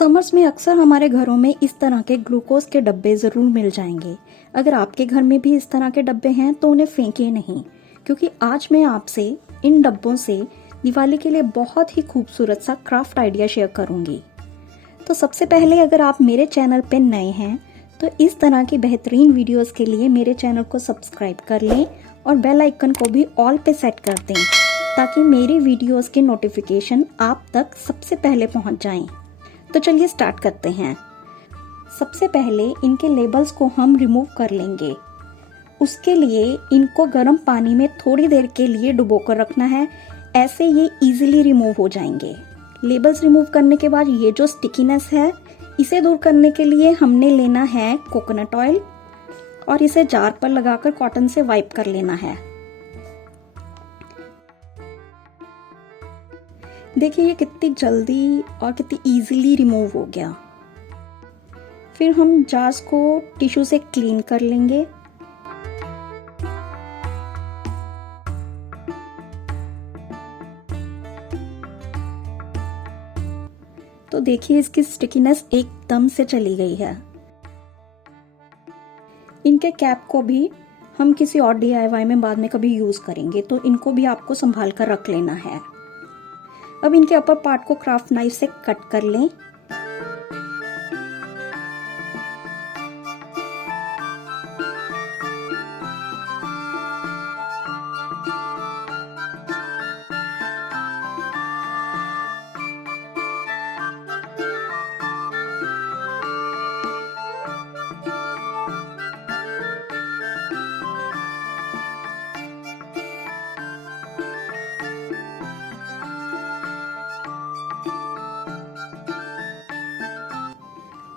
Summers में अक्सर हमारे घरों में इस तरह के ग्लूकोज के डब्बे ज़रूर मिल जाएंगे। अगर आपके घर में भी इस तरह के डब्बे हैं तो उन्हें फेंकिए नहीं, क्योंकि आज मैं आपसे इन डब्बों से दिवाली के लिए बहुत ही खूबसूरत सा क्राफ्ट आइडिया शेयर करूंगी। तो सबसे पहले अगर आप मेरे चैनल पे नए हैं तो इस तरह की बेहतरीन वीडियोस के लिए मेरे चैनल को सब्सक्राइब कर लें और बेल आइकन को भी ऑल पे सेट कर दें, ताकि मेरी वीडियोस के नोटिफिकेशन आप तक सबसे पहले पहुंच जाएं। तो चलिए स्टार्ट करते हैं। सबसे पहले इनके लेबल्स को हम रिमूव कर लेंगे। उसके लिए इनको गर्म पानी में थोड़ी देर के लिए डुबो कर रखना है, ऐसे ये इजीली रिमूव हो जाएंगे। लेबल्स रिमूव करने के बाद ये जो स्टिकीनेस है, इसे दूर करने के लिए हमने लेना है कोकोनट ऑयल और इसे जार पर लगाकर कॉटन से वाइप कर लेना है। देखिए ये कितनी जल्दी और कितनी इजीली रिमूव हो गया। फिर हम जार्स को टिश्यू से क्लीन कर लेंगे। तो देखिए इसकी स्टिकीनेस एकदम से चली गई है। इनके कैप को भी हम किसी और DIY में बाद में कभी यूज करेंगे, तो इनको भी आपको संभाल कर रख लेना है। अब इनके अपर पार्ट को क्राफ्ट नाइफ से कट कर लें।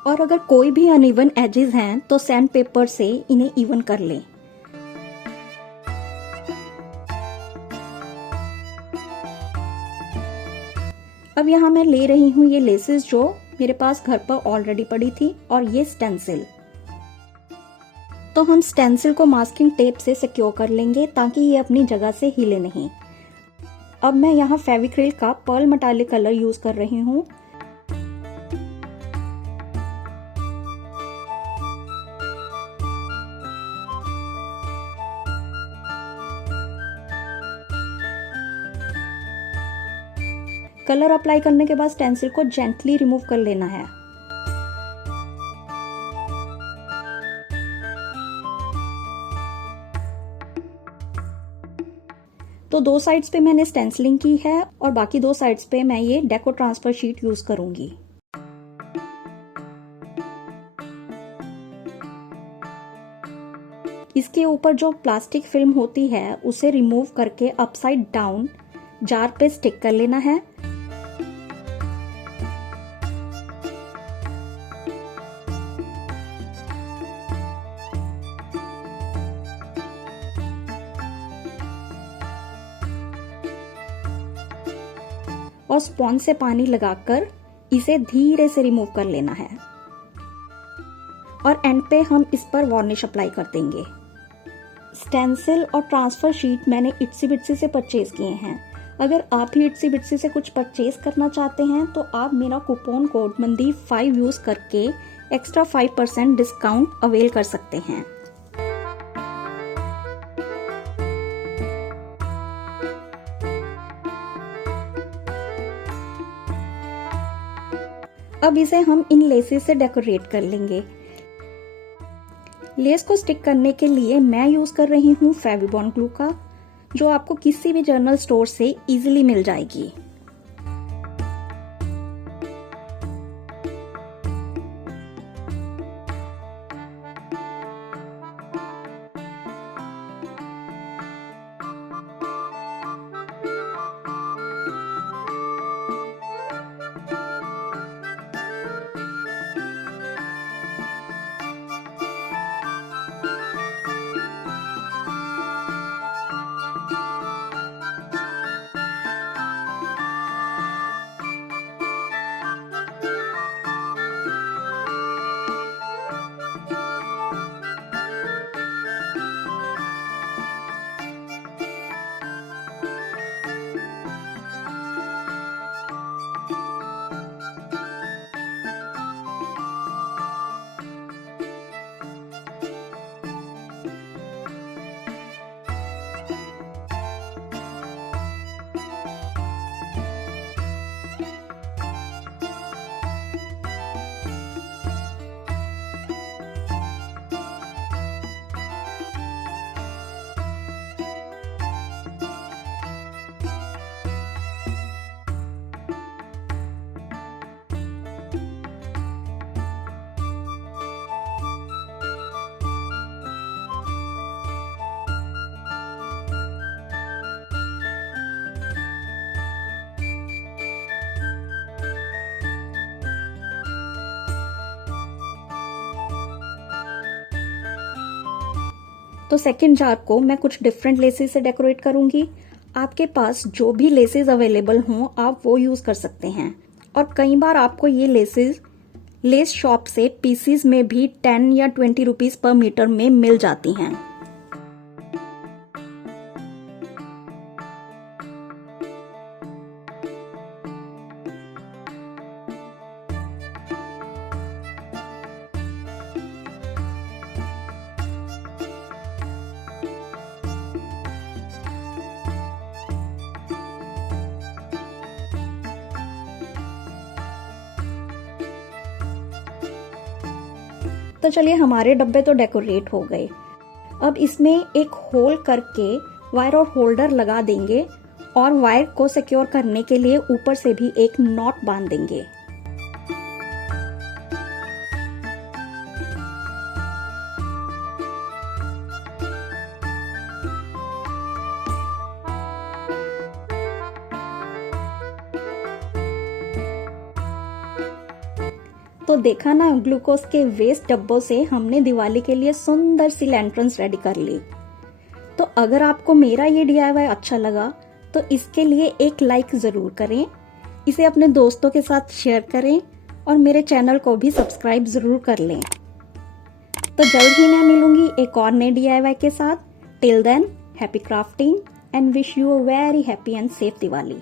और अगर कोई भी अनइवन एजेस हैं तो सैंड पेपर से इन्हें इवन कर लें। अब यहाँ मैं ले रही हूँ ये लेसेस जो मेरे पास घर पर ऑलरेडी पड़ी थी, और ये स्टेंसिल। तो हम स्टेंसिल को मास्किंग टेप से सिक्योर कर लेंगे ताकि ये अपनी जगह से हिले नहीं। अब मैं यहाँ फेविक्रिल का पर्ल मेटालिक कलर यूज कर रही हूँ। कलर अप्लाई करने के बाद स्टेंसिल को जेंटली रिमूव कर लेना है। तो दो साइड्स पे मैंने स्टेंसिलिंग की है और बाकी दो साइड्स पे मैं ये डेको ट्रांसफर शीट यूज करूंगी। इसके ऊपर जो प्लास्टिक फिल्म होती है उसे रिमूव करके अपसाइड डाउन जार पे स्टिक कर लेना है। और स्पॉन्ज से पानी लगाकर इसे धीरे से रिमूव कर लेना है। और एंड पे हम इस पर वार्निश अप्लाई कर देंगे। स्टेंसिल और ट्रांसफर शीट मैंने इट्सी बिट्सी से परचेज किए हैं। अगर आप भी इट्सी बिट्सी से कुछ परचेज करना चाहते हैं तो आप मेरा कूपन कोड मंदीप5 यूज करके एक्स्ट्रा 5% डिस्काउंट अवेल कर सकते हैं। अब इसे हम इन लेसेस से डेकोरेट कर लेंगे। लेस को स्टिक करने के लिए मैं यूज कर रही हूँ फेविबॉन्ड ग्लू का, जो आपको किसी भी जनरल स्टोर से इजीली मिल जाएगी। तो सेकंड जार को मैं कुछ डिफरेंट लेसेस से डेकोरेट करूंगी। आपके पास जो भी लेसेस अवेलेबल हों आप वो यूज कर सकते हैं। और कई बार आपको ये लेसेस लेस शॉप से पीसीज में भी 10 या 20 रुपीज पर मीटर में मिल जाती हैं। तो चलिए हमारे डब्बे तो डेकोरेट हो गए। अब इसमें एक होल करके वायर और होल्डर लगा देंगे और वायर को सिक्योर करने के लिए ऊपर से भी एक नॉट बांध देंगे। तो देखा ना, ग्लूकोज के वेस्ट डब्बों से हमने दिवाली के लिए सुंदर सी लैंटर्न्स रेडी कर ली। तो अगर आपको मेरा ये DIY अच्छा लगा तो इसके लिए एक लाइक जरूर करें, इसे अपने दोस्तों के साथ शेयर करें और मेरे चैनल को भी सब्सक्राइब जरूर कर लें। तो जल्द ही मैं मिलूंगी एक और नए DIY के साथ। Till then, happy crafting and wish you a very happy and safe Diwali.